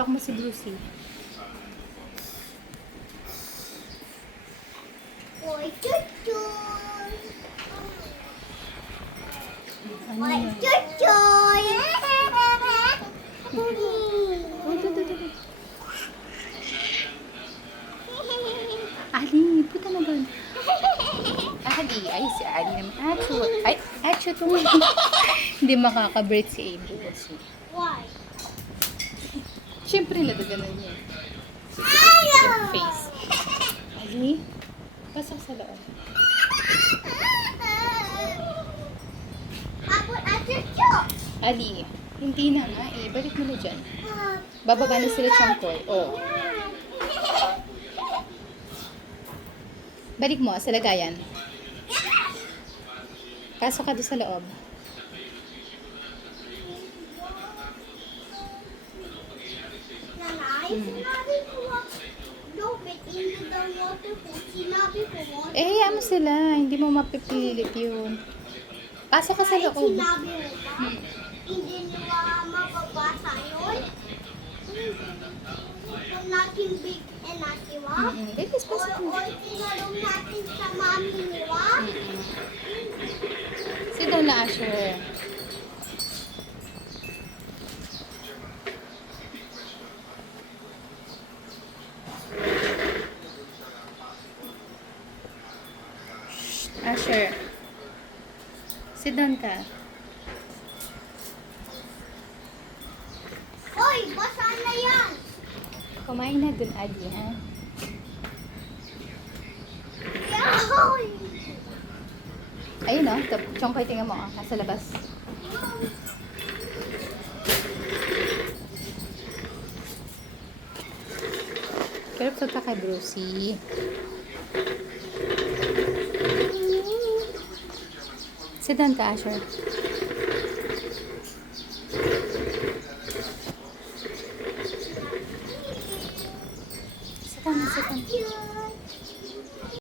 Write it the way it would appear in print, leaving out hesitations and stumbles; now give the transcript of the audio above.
Talk mo si Brucey. Oi, chuchoy! Ano Oi, yun? chuchoy! Oh, ito. Ali, puta na doon. Ali, ay si Ali naman. Acho to. Hindi makaka-break si Abo. Why? Siyempre, nadaganan niya. Your face. Ali, pasok sa loob. Ako na chuchoy! Ali, hindi na nga eh. Balik mo na dyan. Bababa na sila Chongkoy. Oh. Balik mo sa lagayan. Pasok ka doon sa loob. Nanay, sinabi ko drop it into the water pool. Sinabi ko water. Eh, hayaan mo sila. Hindi mo mapipilit yun. Pasok ka sa loob. Sinabi mo ba? Hindi nila mababasa yun? Kung natin big and natiwa? Bilis, pasok mo. Or tinanong natin sa mami nila? Sit down na, Asher. Asher. Sit down ka. Hoy, basa na yan! Kumain na dun, Adi, ha? Yahoy! Ayun, no? Chongkoy, tingnan mo, nasa labas. Pero punta kay Brucey. Sit down ka, Asher. Sit down, sit down.